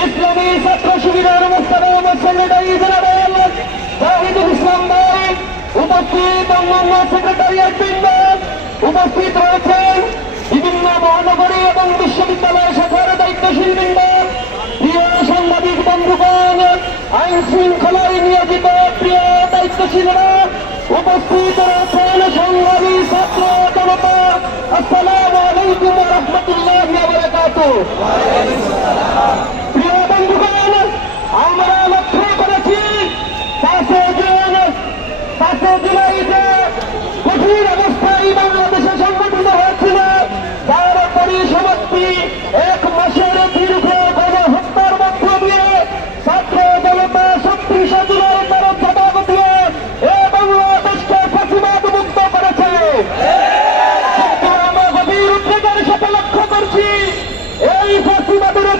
ইসলামী ছাত্র শিবিরের মুস্তারাম secretary general Zahidul ইসলাম ভাই, উপস্থিত অন্যান্য সেক্রেটারিয়েট বৃন্দ, উপস্থিত রয়েছেন বিভিন্ন মহানগরী এবং বিশ্ববিদ্যালয় শাখার দায়িত্বশীল বৃন্দ, প্রিয় সাংবাদিক বন্ধুগণ, আইন শৃঙ্খলায় নিয়োজিত প্রিয় দায়িত্বশীলরা, উপস্থিত রয়েছেন সংগ্রামী ছাত্র জনতা। আসসালামু আলাইকুম ওয়া রাহমাতুল্লাহি ওয়া বারাকাতুহু।